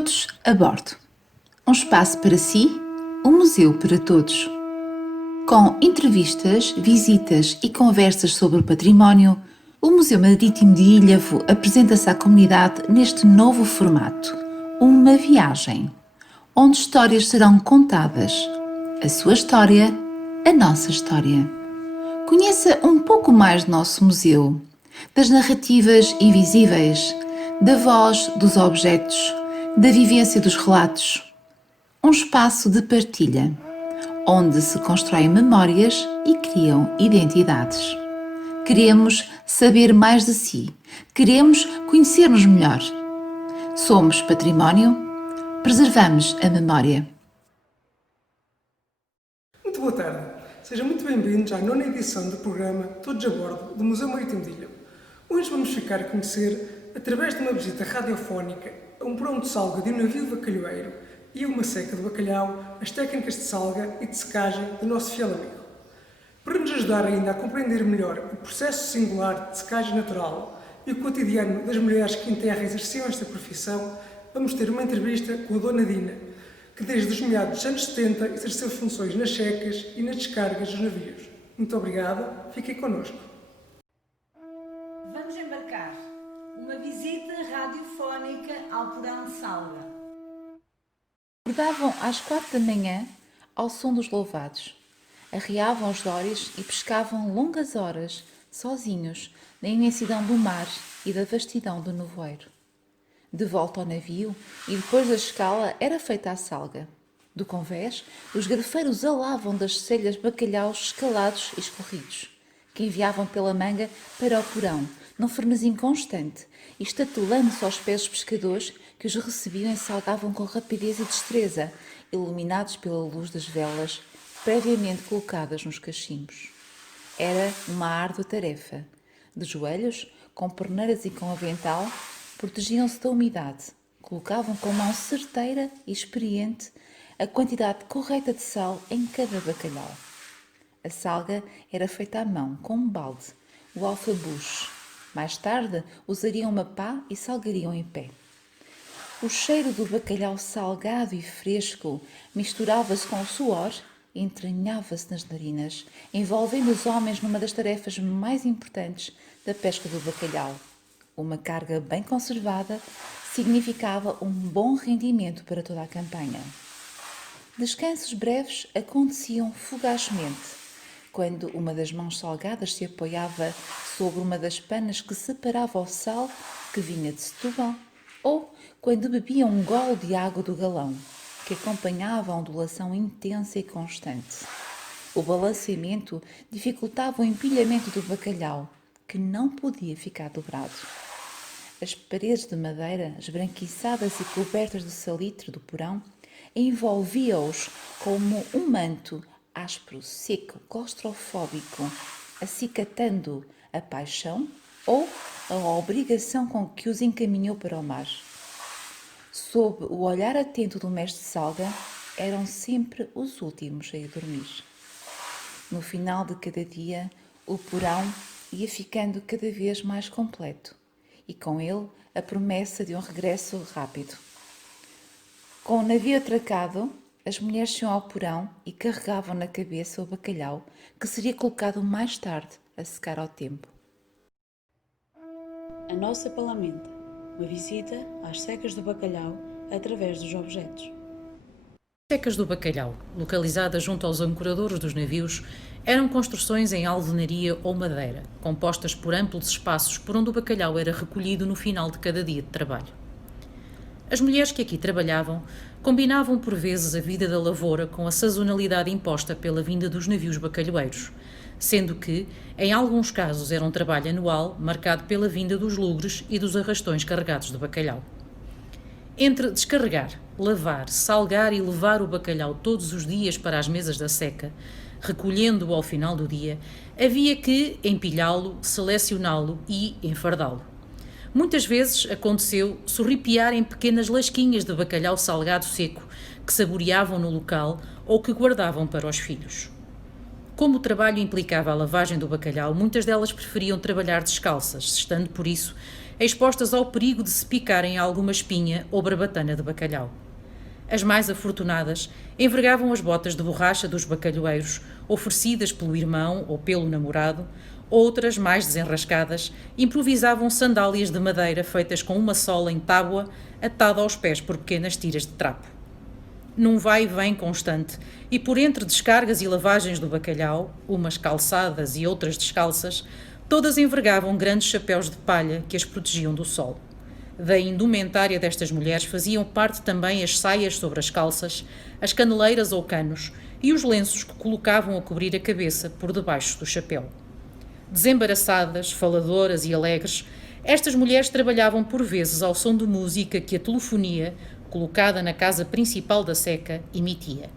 Todos a bordo. Um espaço para si, um museu para todos. Com entrevistas, visitas e conversas sobre o património, o Museu Marítimo de Ilhavo apresenta-se à comunidade neste novo formato, uma viagem, onde histórias serão contadas. A sua história, a nossa história. Conheça um pouco mais do nosso museu, das narrativas invisíveis, da voz dos objetos, da vivência dos relatos. Um espaço de partilha, onde se constroem memórias e criam identidades. Queremos saber mais de si, queremos conhecer-nos melhor. Somos património, preservamos a memória. Muito boa tarde, sejam muito bem-vindos à 9ª edição do programa Todos a Bordo do Museu Marítimo de Ilhavo. Hoje vamos ficar a conhecer, através de uma visita radiofónica, a um porão de salga de um navio de bacalhoeiro e a uma seca de bacalhau, as técnicas de salga e de secagem do nosso fiel amigo. Para nos ajudar ainda a compreender melhor o processo singular de secagem natural e o cotidiano das mulheres que em terra exerciam esta profissão, vamos ter uma entrevista com a Dona Dina, que desde os meados dos anos 70 exerceu funções nas secas e nas descargas dos navios. Muito obrigado, fiquem connosco. Vamos embarcar. Uma visita radiofónica ao porão de Salga. Acordavam às 4 da manhã ao som dos louvados. Arreavam os dóris e pescavam longas horas, sozinhos, na imensidão do mar e da vastidão do nevoeiro. De volta ao navio e depois da escala era feita a salga. Do convés, os garfeiros alavam das selhas bacalhaus escalados e escorridos, que enviavam pela manga para o porão, num frenesim constante, e estatelando-se aos pés dos pescadores que os recebiam e salgavam com rapidez e destreza, iluminados pela luz das velas previamente colocadas nos cachimbos. Era uma árdua tarefa. De joelhos, com perneiras e com avental, protegiam-se da umidade, colocavam com mão certeira e experiente a quantidade correta de sal em cada bacalhau. A salga era feita à mão, com um balde, o alfabuche. Mais tarde, usariam uma pá e salgariam em pé. O cheiro do bacalhau salgado e fresco misturava-se com o suor e entranhava-se nas narinas, envolvendo os homens numa das tarefas mais importantes da pesca do bacalhau. Uma carga bem conservada significava um bom rendimento para toda a campanha. Descansos breves aconteciam fugazmente, quando uma das mãos salgadas se apoiava sobre uma das panas que separava o sal que vinha de Setúbal, ou quando bebiam um gole de água do galão, que acompanhava a ondulação intensa e constante. O balanceamento dificultava o empilhamento do bacalhau, que não podia ficar dobrado. As paredes de madeira, esbranquiçadas e cobertas de salitre do porão, envolvia-os como um manto áspero, seco, claustrofóbico, acicatando a paixão ou a obrigação com que os encaminhou para o mar. Sob o olhar atento do mestre Salga, eram sempre os últimos a ir dormir. No final de cada dia, o porão ia ficando cada vez mais completo, e com ele a promessa de um regresso rápido. Com o navio atracado, as mulheres iam ao porão e carregavam na cabeça o bacalhau, que seria colocado mais tarde a secar ao tempo. A nossa palamenta, uma visita às secas do bacalhau através dos objetos. Secas do bacalhau, localizadas junto aos ancoradouros dos navios, eram construções em alvenaria ou madeira, compostas por amplos espaços por onde o bacalhau era recolhido no final de cada dia de trabalho. As mulheres que aqui trabalhavam combinavam por vezes a vida da lavoura com a sazonalidade imposta pela vinda dos navios bacalhoeiros, sendo que, em alguns casos, era um trabalho anual marcado pela vinda dos lugres e dos arrastões carregados de bacalhau. Entre descarregar, lavar, salgar e levar o bacalhau todos os dias para as mesas da seca, recolhendo-o ao final do dia, havia que empilhá-lo, selecioná-lo e enfardá-lo. Muitas vezes aconteceu sorripiarem pequenas lasquinhas de bacalhau salgado seco que saboreavam no local ou que guardavam para os filhos. Como o trabalho implicava a lavagem do bacalhau, muitas delas preferiam trabalhar descalças, estando por isso expostas ao perigo de se picarem alguma espinha ou barbatana de bacalhau. As mais afortunadas envergavam as botas de borracha dos bacalhoeiros, oferecidas pelo irmão ou pelo namorado. Outras, mais desenrascadas, improvisavam sandálias de madeira feitas com uma sola em tábua atada aos pés por pequenas tiras de trapo. Num vai e vem constante, e por entre descargas e lavagens do bacalhau, umas calçadas e outras descalças, todas envergavam grandes chapéus de palha que as protegiam do sol. Da indumentária destas mulheres faziam parte também as saias sobre as calças, as caneleiras ou canos e os lenços que colocavam a cobrir a cabeça por debaixo do chapéu. Desembaraçadas, faladoras e alegres, estas mulheres trabalhavam por vezes ao som de música que a telefonia, colocada na casa principal da seca, emitia.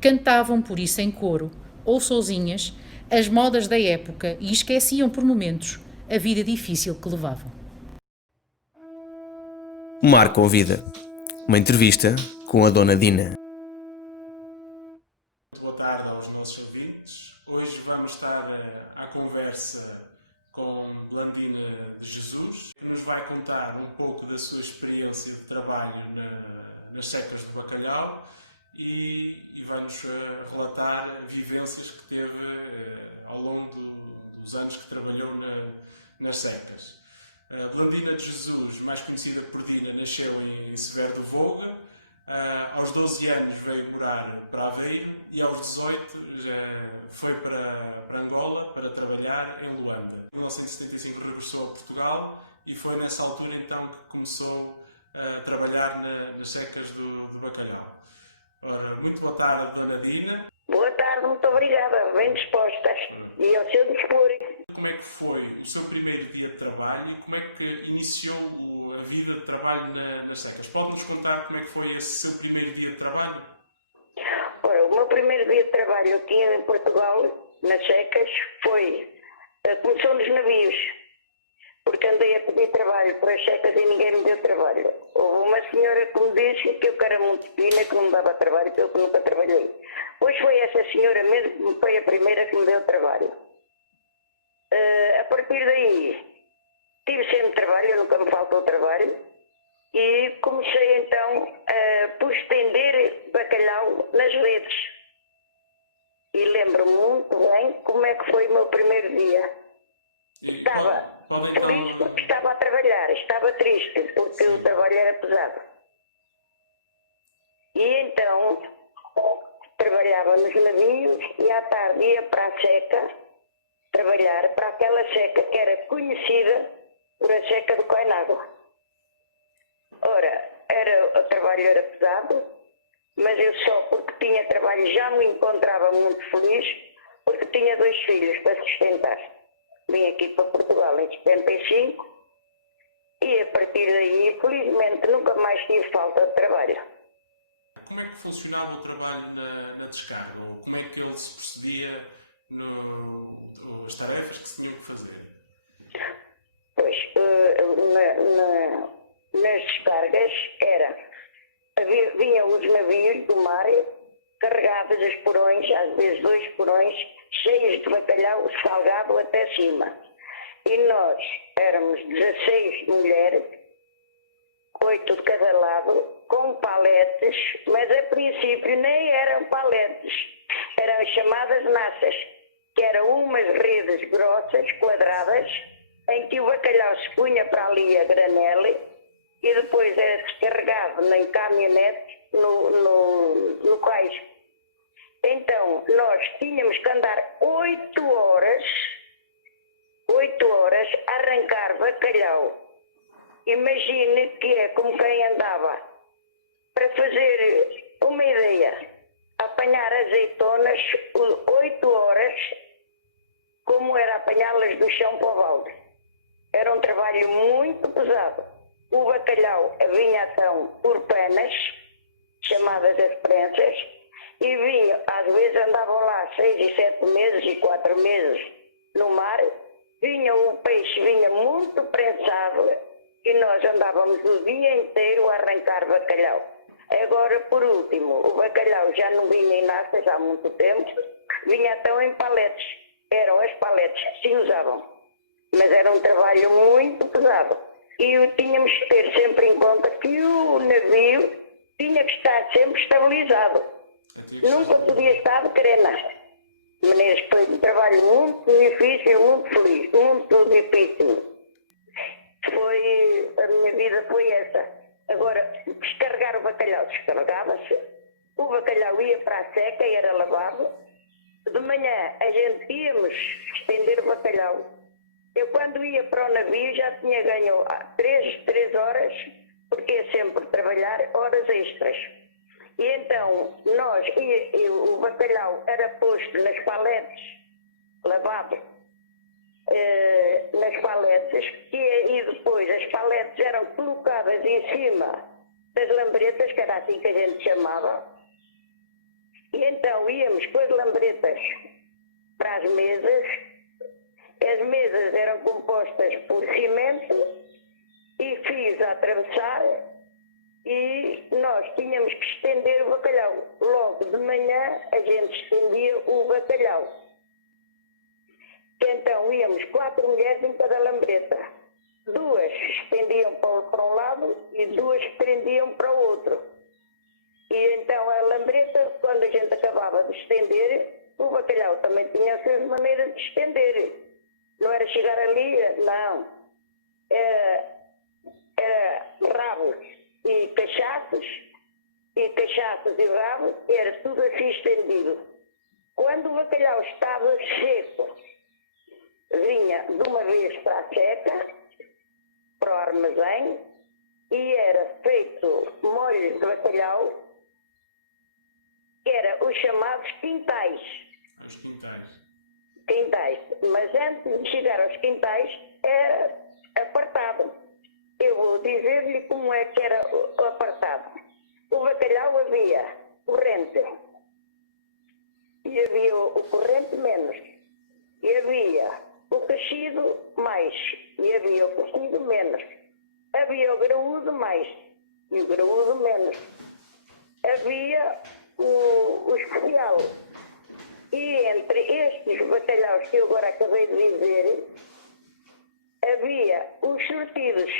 Cantavam por isso em coro, ou sozinhas, as modas da época e esqueciam por momentos a vida difícil que levavam. O Mar com Vida. Uma entrevista com a Dona Dina. Boa tarde aos nossos ouvintes. Hoje vamos estar à conversa com Blandina de Jesus, que nos vai contar um pouco da sua experiência de trabalho nas secas do bacalhau e vai-nos relatar vivências que teve ao longo dos anos que trabalhou nas secas. Blandina de Jesus, mais conhecida por Dina, nasceu em Severo do Voga. Aos 12 anos veio morar para Aveiro e aos 18 já foi para Angola para trabalhar em Luanda. Em 1975 regressou a Portugal e foi nessa altura então que começou a trabalhar nas secas do bacalhau. Ora, muito boa tarde, Dona Dina. Boa tarde, muito obrigada, bem dispostas e ao seu dispor. Como é que foi o seu primeiro dia de trabalho e como é que iniciou a vida de trabalho nas secas? Pode-nos contar como é que foi esse seu primeiro dia de trabalho? Ora, o meu primeiro dia de trabalho eu tinha em Portugal, nas secas, começou nos navios, porque andei a pedir trabalho para as secas e ninguém me deu trabalho. Houve uma senhora que me disse que eu era muito fina, que não me dava trabalho, que eu nunca trabalhei. Pois foi essa senhora mesmo que foi a primeira que me deu trabalho. A partir daí, tive sempre trabalho, nunca me faltou trabalho, e comecei então por estender bacalhau nas redes. E lembro-me muito bem como é que foi o meu primeiro dia. Estava feliz porque estava a trabalhar, estava triste porque o trabalho era pesado. E então trabalhava nos navios e à tarde ia para a seca trabalhar para aquela seca que era conhecida por a seca do Coinágua. Ora, o trabalho era pesado, mas eu só porque tinha trabalho já me encontrava muito feliz, porque tinha 2 filhos para sustentar. Vim aqui para Portugal em 75 e a partir daí, felizmente, nunca mais tive falta de trabalho. Como é que funcionava o trabalho na descarga? Ou como é que ele se procedia nas tarefas que se tinham que fazer? Pois, nas descargas vinham os navios do mar carregados os porões, às vezes 2 porões, cheios de bacalhau salgado até cima. E nós éramos 16 mulheres, 8 de cada lado, com paletes, mas a princípio nem eram paletes, eram chamadas naças, que eram umas redes grossas, quadradas, em que o bacalhau se punha para ali a granel e depois era descarregado em caminhonete no cais. Então, nós tínhamos que andar 8 horas a arrancar bacalhau. Imagine que é como quem andava. Para fazer uma ideia, apanhar azeitonas 8 horas, como era apanhá-las do chão para o balde. Era um trabalho muito pesado. O bacalhau vinha então por penas, chamadas as prensas, e vinha, às vezes andavam lá 6 e 7 meses e 4 meses no mar, o peixe vinha muito prensado e nós andávamos o dia inteiro a arrancar bacalhau. Agora, por último, o bacalhau já não vinha em naças há muito tempo, vinha então em paletes. Eram as paletes que se usavam, mas era um trabalho muito pesado. E tínhamos que ter sempre em conta que o navio tinha que estar sempre estabilizado. Nunca podia estar de crena. De maneira que foi um trabalho muito difícil, muito feliz, muito difícil. A minha vida foi essa. Agora, descarregar o bacalhau, descarregava-se. O bacalhau ia para a seca e era lavado. De manhã a gente íamos estender o bacalhau. Eu quando ia para o navio já tinha ganho 3 horas, porque ia sempre trabalhar horas extras. E então o bacalhau era posto nas paletes, lavado nas paletes, e depois as paletes eram colocadas em cima das lambretas, que era assim que a gente chamava. E então íamos com as lambretas para as mesas. As mesas eram compostas por cimento e fios a atravessar, e nós tínhamos que estender o bacalhau. Logo de manhã a gente estendia o bacalhau. Então íamos 4 mulheres em cada lambreta. 2 estendiam para um lado e 2 prendiam para o outro. E então a lambreta, quando a gente acabava de estender, o bacalhau também tinha as suas maneiras de estender. Não era chegar ali, não. Era rabos e cachaços e rabos, era tudo assim estendido. Quando o bacalhau estava seco, vinha de uma vez para a seca, para o armazém, e era feito molho de bacalhau, que era os chamados quintais. Os quintais. Quintais. Mas antes de chegar aos quintais, era apartado. Eu vou dizer-lhe como é que era o apartado. O bacalhau havia corrente. E havia o corrente menos. E havia o crescido mais. E havia o crescido menos. Havia o graúdo mais. E o graúdo menos. Havia o especial. E entre estes bacalhaus que eu agora acabei de dizer, havia os sortidos.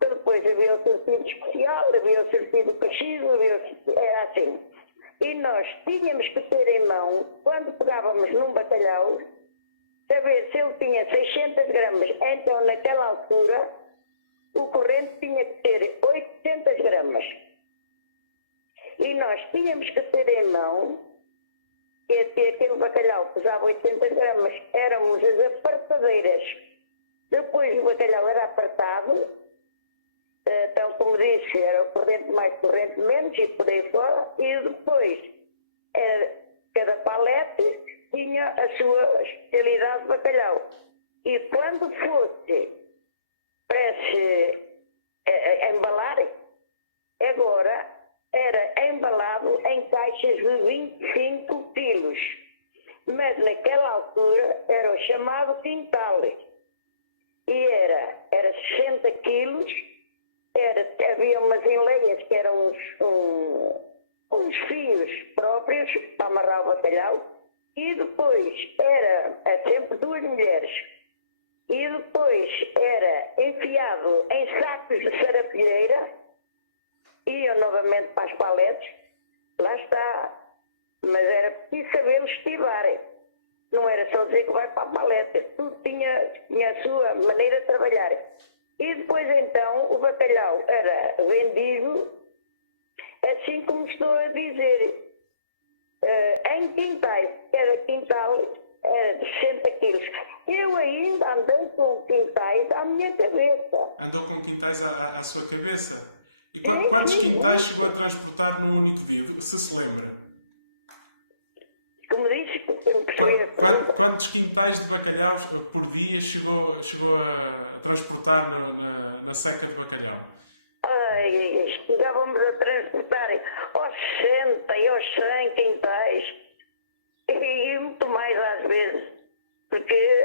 Que depois havia o sortido especial, havia o sortido crescido, era assim. E nós tínhamos que ter em mão, quando pegávamos num bacalhau, saber se ele tinha 600 gramas. Então, naquela altura, o corrente tinha que ter 800 gramas. E nós tínhamos que ter em mão que aquele bacalhau pesava 800 gramas. Éramos as apartadeiras. Depois o bacalhau era apartado, então, como disse, era o corrente mais, corrente menos, e por aí fora. E depois, cada palete tinha a sua especialidade de bacalhau. E quando fosse para se embalar, agora era embalado em caixas de 25 quilos. Mas naquela altura era o chamado quintal. E era 60 quilos, havia umas enleias que eram uns fios próprios para amarrar o bacalhau. E depois era sempre 2 mulheres. E depois era enfiado em sacos de sarapilheira, iam novamente para as paletes, lá está. Mas era preciso saber estivar. Não era só dizer que vai para a paleta, tudo tinha a sua maneira de trabalhar. E depois então o bacalhau era vendido, assim como estou a dizer, em quintais. Cada quintal era de 60 quilos. Eu ainda andei com quintais à minha cabeça. Andou com quintais à sua cabeça? E quantos quintais chegou a transportar no único dia, se lembra? Como disse, eu percebi a pergunta. Quantos quintais de bacalhau por dia chegou a transportar na seca de bacalhau? Chegávamos a transportar aos 60 e aos 100 quintais. E muito mais às vezes. Porque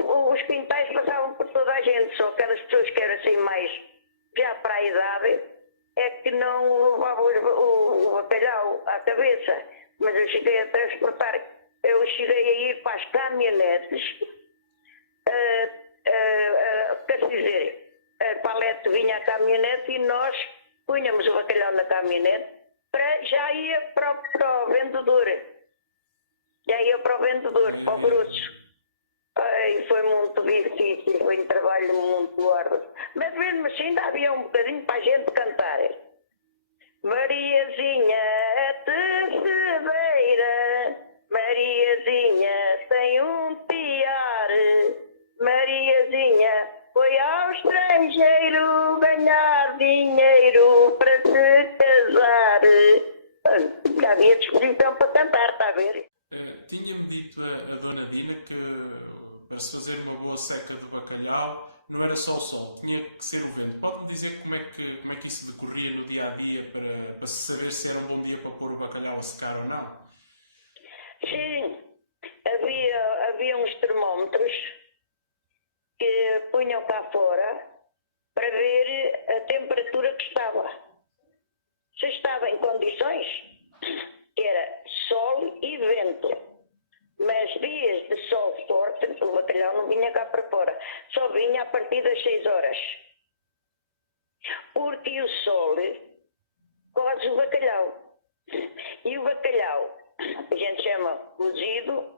os quintais passavam por toda a gente, só aquelas pessoas que eram assim mais já para a idade é que não levavam o bacalhau à cabeça. Mas eu cheguei a transportar, eu cheguei a ir para as caminhonetes quer dizer, a palete vinha a caminhonete e nós punhamos o bacalhau na caminhonete já ia para o vendedor. Já ia para o vendedor, para o grosso. Ai, foi muito difícil, foi um trabalho muito árduo. Mas mesmo assim ainda havia um bocadinho para a gente cantar. Mariazinha, a tecedeira, Mariazinha tem um tiar, Mariazinha foi ao estrangeiro ganhar dinheiro para se casar. Já havia disposição para cantar, está a ver? Tinha-me dito a Dona Dina que para se fazer uma boa seca do bacalhau não era só o sol, tinha que ser o vento. Pode-me dizer como é que isso decorria no dia a dia para se saber se era um bom dia para pôr o bacalhau a secar ou não? Sim, havia uns termómetros que punham cá fora para ver a temperatura que estava. Se estava em condições, que era sol e vento. Mas dias de sol forte, o bacalhau não vinha cá para fora. Só vinha a partir das 6 horas. Porque o sol coze o bacalhau. E o bacalhau, a gente chama cozido,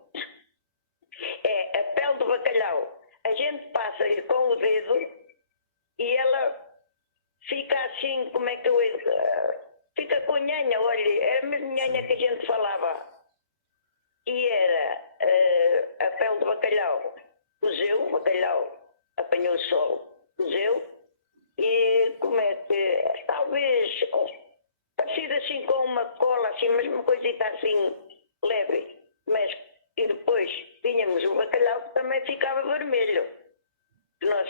é a pele do bacalhau. A gente passa-lhe com o dedo e ela fica assim, como é que eu... Fica com nhanha, olha, era a mesma nhanha que a gente falava. E era a pele do bacalhau. Cozeu, o bacalhau apanhou o sol, cozeu. E como é que... Talvez parecido assim com uma cola, assim, mas uma coisita assim leve. Mas e depois tínhamos o bacalhau que também ficava vermelho. Nós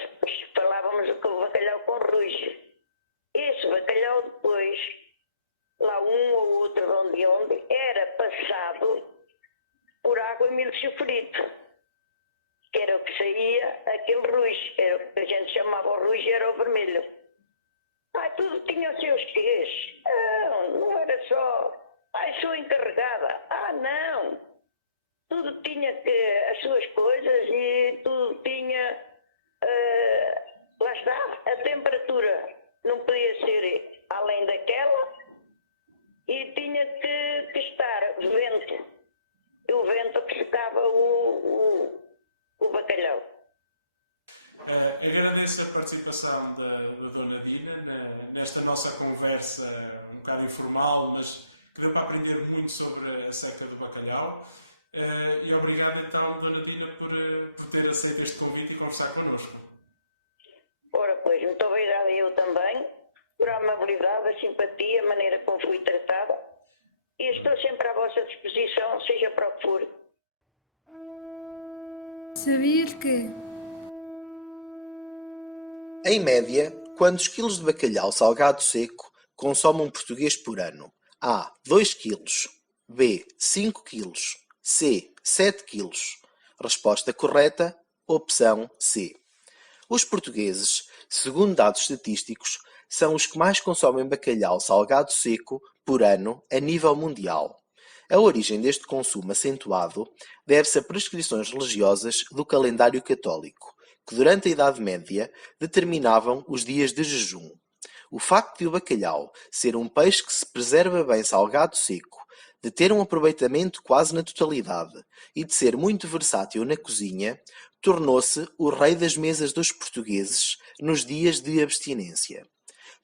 falávamos que o bacalhau com ruge. Esse bacalhau depois, lá um ou outro de onde, era passado por água e milho sofrito. Que era o que saía, aquele ruge. Era o que a gente chamava o ruge, era o vermelho. Tudo tinha os seus quês. Não era só, sou encarregada. Não. Tudo tinha as suas coisas e tudo tinha, lá está, a temperatura não podia ser além daquela e tinha que estar vento. E o vento que secava o bacalhau. Agradeço a participação da Dona Dina nesta nossa conversa um bocado informal, mas que deu para aprender muito sobre a seca do bacalhau. E obrigado então, Dona Dina, por ter aceito este convite e conversar connosco. Ora, pois, muito obrigada eu também, por a amabilidade, a simpatia, a maneira como fui tratada. E estou sempre à vossa disposição, seja para o que for. Sabias que... Em média, quantos quilos de bacalhau salgado seco consome um português por ano? A. 2 quilos. B. 5 quilos. C. 7 quilos. Resposta correta, opção C. Os portugueses, segundo dados estatísticos, são os que mais consomem bacalhau salgado seco por ano a nível mundial. A origem deste consumo acentuado deve-se a prescrições religiosas do calendário católico, que durante a Idade Média determinavam os dias de jejum. O facto de o bacalhau ser um peixe que se preserva bem salgado seco, de ter um aproveitamento quase na totalidade e de ser muito versátil na cozinha, tornou-se o rei das mesas dos portugueses nos dias de abstinência.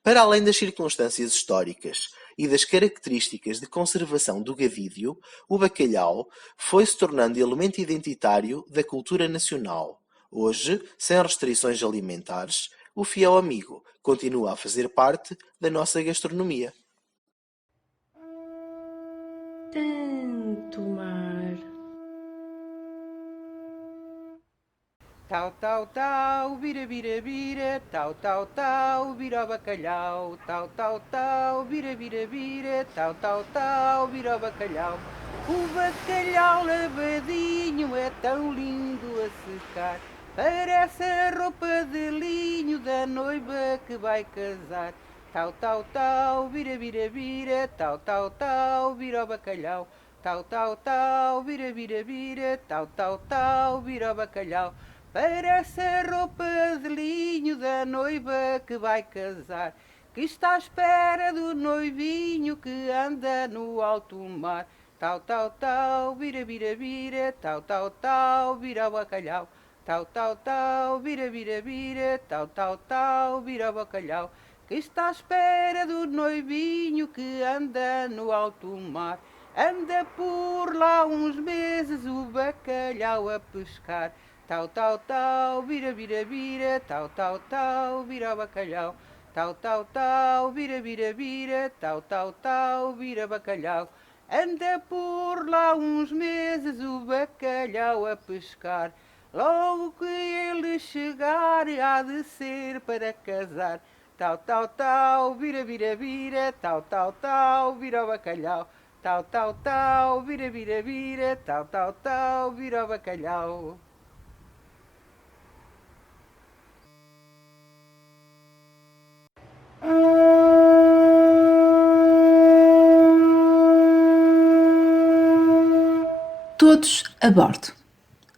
Para além das circunstâncias históricas e das características de conservação do gavídeo, o bacalhau foi-se tornando elemento identitário da cultura nacional. Hoje, sem restrições alimentares, o fiel amigo continua a fazer parte da nossa gastronomia. Tanto mar. Tau, tau, tau, vira, vira, vira, tau, tau, tau, vira o bacalhau, tau, tau, tau, vira, vira, vira, tau, tau, tau, vira o bacalhau. O bacalhau lavadinho é tão lindo a secar, parece a roupa de linho da noiva que vai casar. Tau, tau, tau, vira, vira, vira, tau, tau, tau, vira o bacalhau. Tau, tau, tau, vira, vira, vira, tau, tau, tau, vira o bacalhau. Parece a roupa de linho da noiva que vai casar, que está à espera do noivinho que anda no alto mar. Tau, tau, tau, vira, vira, vira, tau, tau, tau, vira o bacalhau. Tau, tau, tau, vira, vira, vira, tau, tau, tau, vira o bacalhau, que está à espera do noivinho que anda no alto mar. Anda por lá uns meses o bacalhau a pescar. Tau, tau, tau, vira, vira, vira, tau, tau, tau, vira o bacalhau. Tau, tau, tau, vira, vira, vira, tau, tau, tau, vira bacalhau. Anda por lá uns meses o bacalhau a pescar. Logo que ele chegar há de ser para casar. Tau, tau, tau, vira, vira, vira, tau, tau, tau, vira o bacalhau. Tau, tau, tau, vira, vira, vira, tau, tau, tau, vira o bacalhau. Todos a bordo.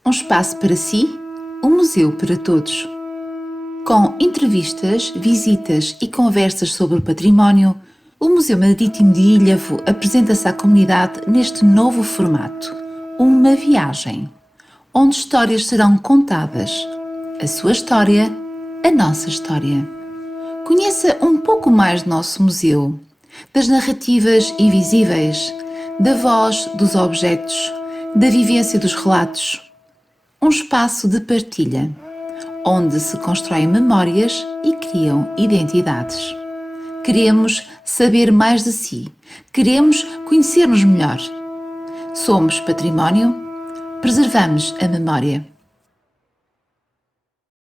Um espaço para si, um museu para todos. Com entrevistas, visitas e conversas sobre o património, o Museu Marítimo de Ilhavo apresenta-se à comunidade neste novo formato, uma viagem, onde histórias serão contadas. A sua história, a nossa história. Conheça um pouco mais do nosso museu, das narrativas invisíveis, da voz dos objetos, da vivência dos relatos. Um espaço de partilha, onde se constroem memórias e criam identidades. Queremos saber mais de si, queremos conhecer-nos melhor. Somos património, preservamos a memória.